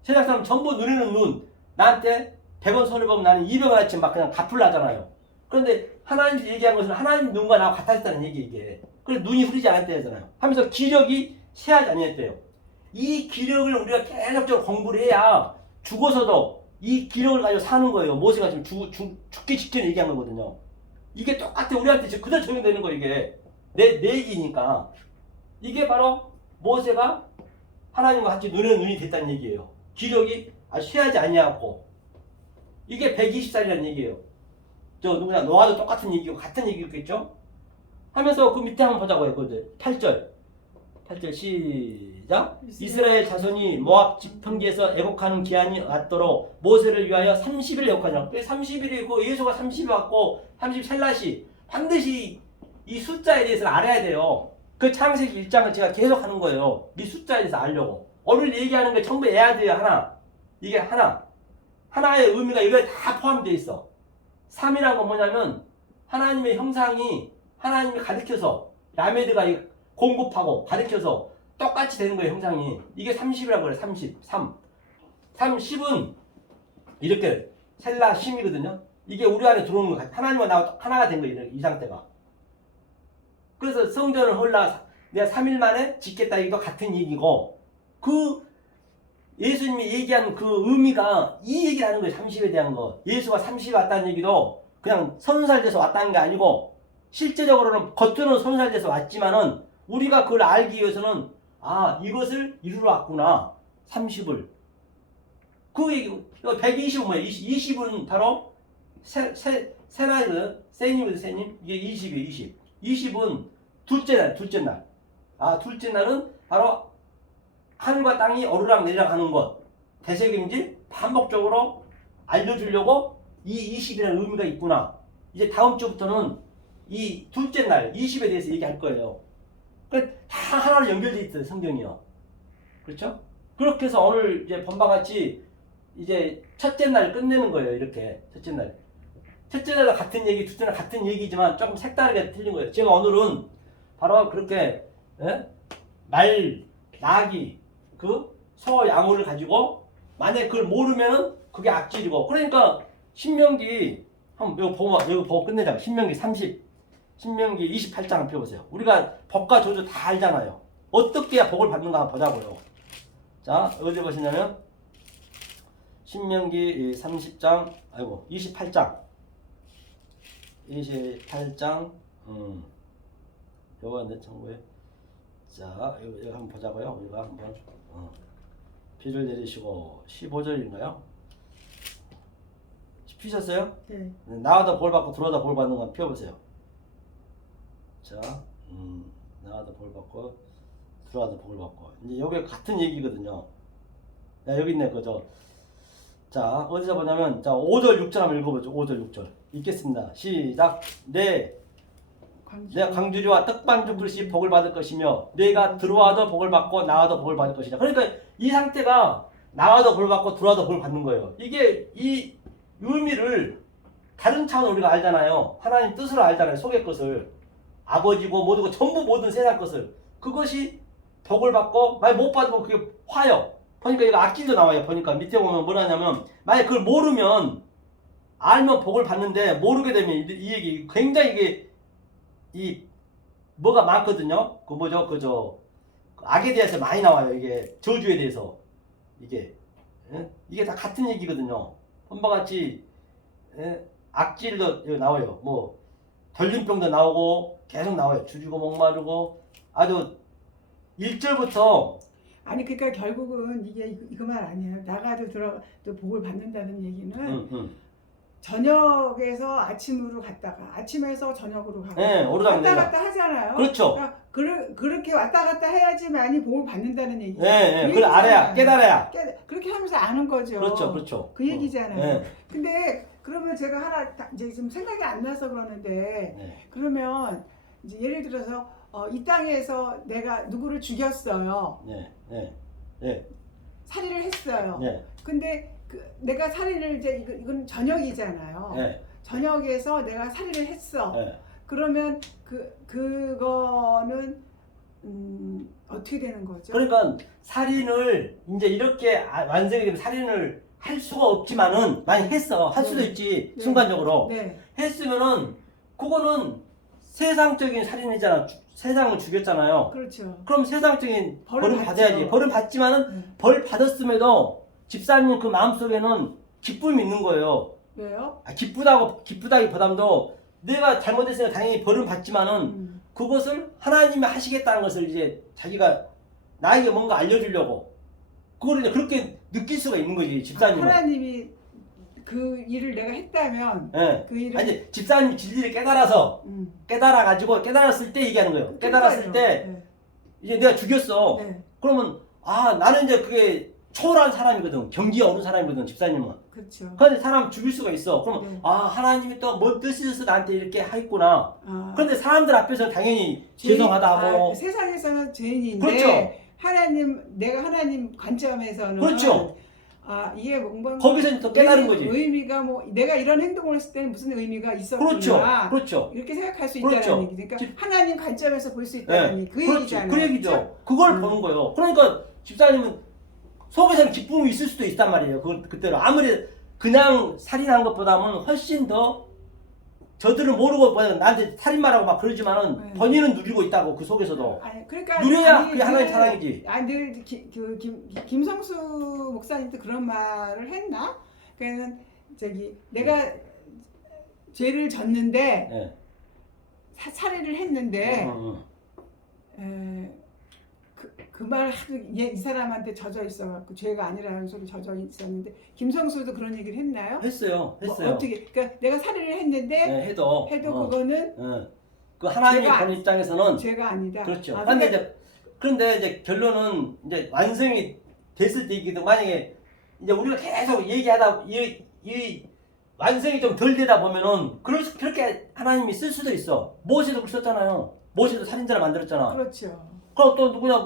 세상 사람 전부 눈에는 눈, 나한테 100원 손해보면 나는 200원 아치 막 그냥 갚으려잖아요. 그런데 하나님 얘기한 것은 하나님 눈과 나와 같아졌다는 얘기 이게. 그래서 눈이 흐리지 않았대잖아요. 하면서 기력이 쇠하지 아니했대요. 이 기력을 우리가 계속적으로 공부를 해야 죽어서도 이 기력을 가지고 사는 거예요. 모세가 지금 죽기 직전에 얘기한 거거든요. 이게 똑같아 우리한테 지금 그대로 적용되는 거예요. 이게 내 얘기니까. 이게 바로 모세가 하나님과 같이 눈에 눈이 됐다는 얘기예요. 기력이 쇠하지 아니하고 이게 120살이라는 얘기예요. 저 누구냐 노아도 똑같은 얘기고 같은 얘기겠죠? 하면서 그 밑에 한번 보자고요. 8절 시작. 이스라엘 자손이 모압 지평지에서 애곡하는 기한이 왔도록 모세를 위하여 30일 애곡하냐. 30일이고 예수가 30일 왔고 30 셀라시 반드시 이 숫자에 대해서 알아야 돼요. 그 창세기 1장을 제가 계속 하는 거예요. 이 숫자에 대해서 알려고. 오늘 얘기하는 게 전부 해야 돼요. 하나. 이게 하나의 의미가 이거에 다 포함되어 있어. 3이란 건 뭐냐면 하나님의 형상이 하나님이 가르쳐서 라메드가 공급하고 가르쳐서 똑같이 되는 거예요. 형상이. 이게 30이라고 그래. 30은 이렇게 셀라 심이거든요. 이게 우리 안에 들어오는 거 하나님과 나와 하나가 된 거예요. 이 상태가. 그래서 성전을 헐라 내가 3일 만에 짓겠다 이거 같은 얘기고 그 예수님이 얘기한 그 의미가 이 얘기를 하는 거예요. 30에 대한 거. 예수가 30에 왔다는 얘기도 그냥 선살돼서 왔다는 게 아니고 실제적으로는 겉으로는 선살돼서 왔지만은 우리가 그걸 알기 위해서는 이것을 이루러 왔구나. 30을. 그 얘기 120은 뭐예요? 20은 바로 세나이거든. 세님 이게 20이에요. 20은 둘째 날. 둘째 날은 바로 하늘과 땅이 오르락내리락 하는 것. 대세금질 반복적으로 알려주려고 이 20이라는 의미가 있구나. 이제 다음 주부터는 이 둘째 날 20에 대해서 얘기할 거예요. 그러니까 다 하나로 연결되어 있어요. 성경이요. 그렇죠? 그렇게 해서 오늘 이제 본방같이 이제 첫째 날 끝내는 거예요. 이렇게 첫째 날. 첫째 날과 같은 얘기, 둘째 날 같은 얘기지만 조금 색다르게 틀린 거예요. 제가 오늘은 바로 그렇게 말, 나귀, 그 소, 양호를 가지고 만약에 그걸 모르면은 그게 악질이고 그러니까 신명기 한번 이거 보고 끝내자. 신명기 28장 펴보세요. 우리가 법과 조주 다 알잖아요. 어떻게 해야 복을 받는가 한번 보자고요. 자, 어디 보시냐면 신명기 28장 요거 내 청구에 자, 이거 한번 보자고요. 우리가 한번 비를 내리시고 15절인가요? 피셨어요? 네. 나와도 볼 받고 들어와도 볼 받는 건 펴보세요. 자, 나와도 볼 받고 들어와도 볼 받고 이제 여기 같은 얘기거든요. 야, 여기 있네 그죠? 자, 어디서 보냐면 자 5절 6절 한번 읽어보죠. 5절 6절 읽겠습니다. 시작. 내가 광주리와 떡반죽 그릇이 복을 받을 것이며 내가 들어와도 복을 받고 나와도 복을 받을 것이다. 그러니까 이 상태가 나와도 복을 받고 들어와도 복을 받는 거예요. 이게 이 의미를 다른 차원으로 우리가 알잖아요. 하나님 뜻으로 알잖아요. 속의 것을 아버지고 모두고 전부 모든 세상 것을 그것이 복을 받고 만약 못 받으면 그게 화요. 보니까 이거 악질도 나와요. 보니까 밑에 보면 뭐라냐면 만약 그걸 모르면 알면 복을 받는데 모르게 되면 이 얘기 굉장히 이게 이 뭐가 많거든요. 그 뭐죠? 그저 악에 대해서 많이 나와요. 이게 저주에 대해서 이게 다 같은 얘기거든요. 한바 같이 악질도 나와요. 뭐 전륜병도 나오고 계속 나와요. 줄이고 목마르고 아주 1절부터 아니 그러니까 결국은 이게 이거만 아니에요. 나가도 들어도 복을 받는다는 얘기는 저녁에서 아침으로 갔다가 아침에서 저녁으로 가고 왔다 갔다 하잖아요. 그렇죠. 그러니까 그렇게 왔다 갔다 해야지만이 복을 받는다는 얘기죠. 그걸 알아야 깨달아야. 그렇게 하면서 아는 거죠. 그렇죠. 그 얘기잖아요. 근데 그러면 제가 하나 이제 지금 생각이 안 나서 그러는데 그러면 이제 예를 들어서 이 땅에서 내가 누구를 죽였어요. 살인을 했어요. 근데 내가 살인을 이제 이건 저녁이잖아요. 저녁에서 내가 살인을 했어. 그러면 그거는 어떻게 되는 거죠? 그러니까 살인을 이제 이렇게 완성이 되면 살인을 할 수가 없지만은 만약 했어 할 수도 있지 순간적으로 했으면은 그거는 세상적인 살인이잖아. 세상을 죽였잖아요. 그렇죠. 그럼 세상적인 벌은 받아야지. 벌은 받지만은 벌 받았음에도 집사님 그 마음속에는 기쁨이 있는 거예요. 왜요? 기쁘다기보담도 내가 잘못했으면 당연히 벌은 받지만은 그것을 하나님이 하시겠다는 것을 이제 자기가 나에게 뭔가 알려주려고 그걸 이제 그렇게 느낄 수가 있는 거지 집사님은. 하나님이 그 일을 내가 했다면 그 일을 아니 집사님이 진리를 깨달았을 때 얘기하는 거예요. 깨달았을 때 이제 내가 죽였어. 그러면 나는 이제 그게 초월한 사람이거든. 경지에 오른 사람이거든 집사님은. 그렇죠. 그런데 사람 죽일 수가 있어. 그럼 하나님이 또 뭔 뜻이 있어서 나한테 이렇게 하겠구나. 그런데 사람들 앞에서 당연히 죄송하다 하고 세상에서는 죄인인데 그렇죠. 내가 하나님 관점에서는 그렇죠. 이게 뭔가 거기서 또 깨달은 거지. 의미가 뭐 내가 이런 행동을 했을 때는 무슨 의미가 있었구나. 그렇죠. 이렇게 생각할 수 있다는 얘기. 그러니까 하나님 관점에서 볼 수 있다는 얘기. 그 얘기잖아요. 그 얘기죠. 그걸 보는 거예요. 그러니까 집사님은 속에서는 기쁨이 있을 수도 있단 말이에요. 그때로 아무리 그냥 살인한 것보다는 훨씬 더 저들은 모르고 나한테 살인마라고 막 그러지만은 본인은 누리고 있다고 그 속에서도. 그러니까 누려야 그게 하나님 사랑이지. 늘 김성수 목사님도 그런 말을 했나? 그러니까 내가 죄를 졌는데 살인을 했는데 그 말 하도 이 사람한테 젖어 있어갖고 죄가 아니라는 소리 젖어 있었는데 김성수도 그런 얘기를 했나요? 했어요. 어떻게? 그러니까 내가 살인을 했는데 해도 그거는 그 하나님이 보는 입장에서는 죄가 아니다. 그렇죠. 그런데 이제 결론은 이제 완성이 됐을 때 얘기도 만약에 이제 우리가 계속 얘기하다 이 완성이 좀 덜 되다 보면은 그렇게 하나님이 쓸 수도 있어. 모세도 그랬었잖아요. 모세도 살인자를 만들었잖아. 그렇죠. 그럼 또 누구냐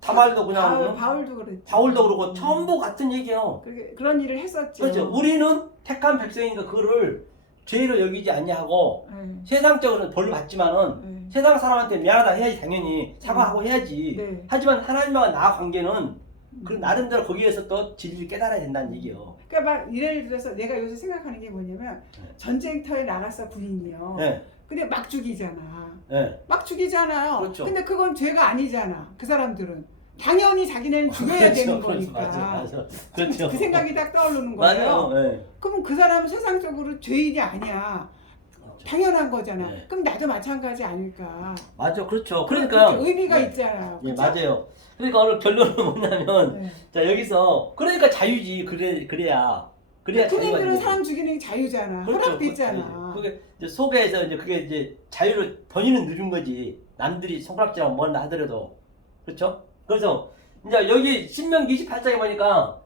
다말도 그냥 바울도 그랬죠. 바울도 그러고 전부 같은 얘기예요. 그런 일을 했었죠. 그렇죠. 우리는 택한 백성이니까 그거를 죄로 여기지 않냐하고 세상적으로는 벌을 받지만은 세상 사람한테 미안하다 해야지 당연히 사과하고 해야지. 네. 하지만 하나님과 나 관계는 그 나름대로 거기에서 또 진리를 깨달아야 된다는 얘기예요. 그러니까 막 예를 들어서 내가 요새 생각하는 게 뭐냐면 전쟁터에 나갔어 부인이요. 네. 근데 막 죽이잖아. 네. 막 죽이잖아요. 그렇죠. 근데 그건 죄가 아니잖아. 그 사람들은 당연히 자기네는 죽여야 그렇죠. 되는 그렇죠. 거니까. 맞아. 그렇죠. 그 생각이 딱 떠오르는 거예요. 맞아요. 네. 그럼 그 사람은 세상적으로 죄인이 아니야. 그렇죠. 당연한 거잖아. 네. 그럼 나도 마찬가지 아닐까. 맞아. 그렇죠. 그러니까 의미가 네. 있잖아요. 예, 그쵸? 맞아요. 그러니까 오늘 결론은 뭐냐면 네. 자 여기서 그러니까 자유지 그래야 군인들은 자유가 사람 죽이는 게 자유잖아. 허락돼 있잖아. 그게 이제 속에서 이제 그게 이제 자유를 본인은 누린 거지. 남들이 손가락질하고 뭐라 하더라도 그렇죠? 그래서 이제 여기 신명기 28장에 보니까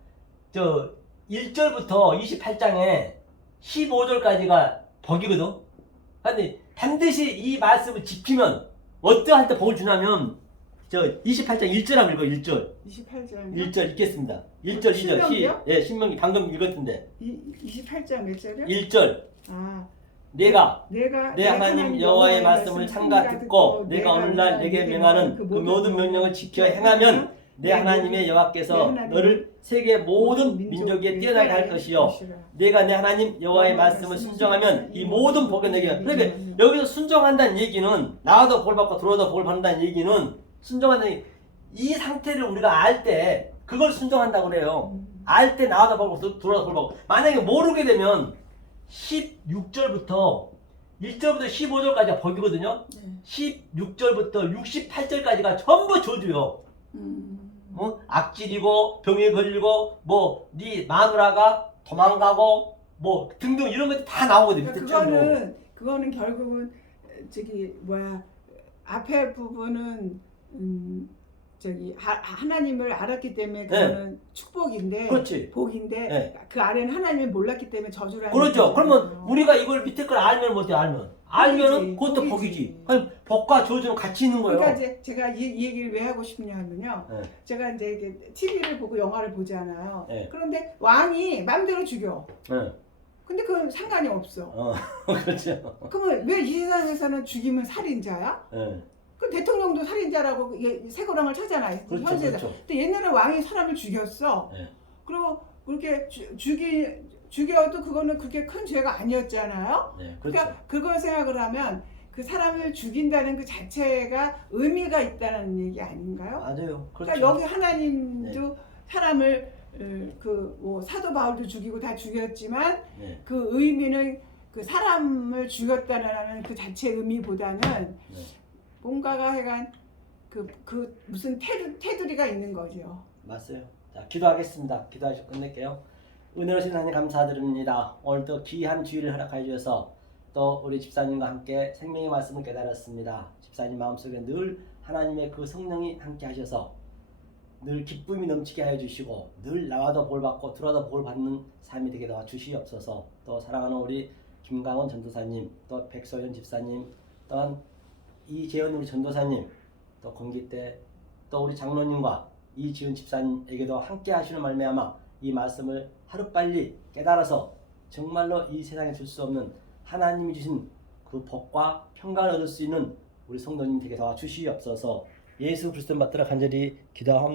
저 1절부터 28장에 15절까지가 복이거든. 근데 반드시 이 말씀을 지키면 어떠할 때 복을 주냐면 저 28장 1절 한번 읽어 1절. 28장. 1절 읽겠습니다. 1절 2절 신명기요? 예, 신명기 방금 읽었던데. 28장 몇 절이요? 1절. 아, 내가 내가 내 하나님 여호와의 말씀을 삼가 듣고 내가 오늘날 내게 명하는 그 모든 명령을 지켜 행하면 내 하나님의 여호와께서 너를 세계 모든 민족에 뛰어나게 할 것이요 내가 내 하나님 여호와의 말씀을 순종하면 이 모든 복을 내게. 그러니까 여기서 순종한다는 얘기는 나와도 복 받고 들어와도 복을 받는다는 얘기는 순종한다는 이 상태를 우리가 알 때 그걸 순종한다고 그래요. 알 때 나와도 복 받고 들어와도 복 받고. 만약에 모르게 되면 16절부터 1절부터 15절까지가 복이거든요. 16절부터 68절까지가 전부 저주요. 악질이고 병에 걸리고 뭐 네 마누라가 도망가고 뭐 등등 이런 것들 다 나오거든요. 그러니까 그거는 결국은 저기 뭐야 앞에 부분은 저기 하나님을 알았기 때문에 그거는 축복인데 그렇지. 복인데 네. 그 아래는 하나님을 몰랐기 때문에 저주라는 그렇죠. 거잖아요. 그러면 우리가 이걸 밑에 걸 알면 뭐지 알면은 그것도 복이지. 그럼 복과 저주는 같이 있는 거예요. 그러니까 이제 제가 이 얘기를 왜 하고 싶냐면요. 네. 제가 이제 이게 TV를 보고 영화를 보잖아요. 네. 그런데 왕이 마음대로 죽여. 네. 근데 그건 상관이 없어. 그렇죠. 그러면 왜 이 세상에서는 죽이면 살인자야? 네. 그 대통령도 살인자라고 새거랑을 차잖아요. 그렇죠. 현재는. 그렇죠. 근데 옛날에 왕이 사람을 죽였어. 네. 그리고 그렇게 죽여도 그거는 그렇게 큰 죄가 아니었잖아요. 네. 그렇죠. 그러니까 그걸 생각을 하면 그 사람을 죽인다는 그 자체가 의미가 있다는 얘기 아닌가요? 맞아요. 그렇죠. 그러니까 여기 하나님도 사람을 그 뭐 사도 바울도 죽이고 다 죽였지만 네. 그 의미는 그 사람을 죽였다는 그 자체의 의미보다는 네. 뭔가가 해간 그 무슨 테두리가 있는 거죠. 맞아요. 자, 기도하겠습니다. 기도하시고 끝낼게요. 은혜로신 하나님 감사드립니다. 오늘도 귀한 주일을 허락해 주셔서 또 우리 집사님과 함께 생명의 말씀을 깨달았습니다. 집사님 마음속에 늘 하나님의 그 성령이 함께 하셔서 늘 기쁨이 넘치게 하여 주시고 늘 나와도 볼 받고 들어와도 볼 받는 삶이 되게 도와 주시옵소서. 또 사랑하는 우리 김강원 전도사님, 또 백소연 집사님, 또한 이재현 우리 전도사님, 또 건기때 또 우리 장로님과 이지은 집사님에게도 함께 하시는 말미암아 이 말씀을 하루빨리 깨달아서 정말로 이 세상에 줄 수 없는 하나님이 주신 그 복과 평강을 얻을 수 있는 우리 성도님 되게 도와 주시옵소서. 예수 그리스도 받들어 간절히 기도하옵나이다.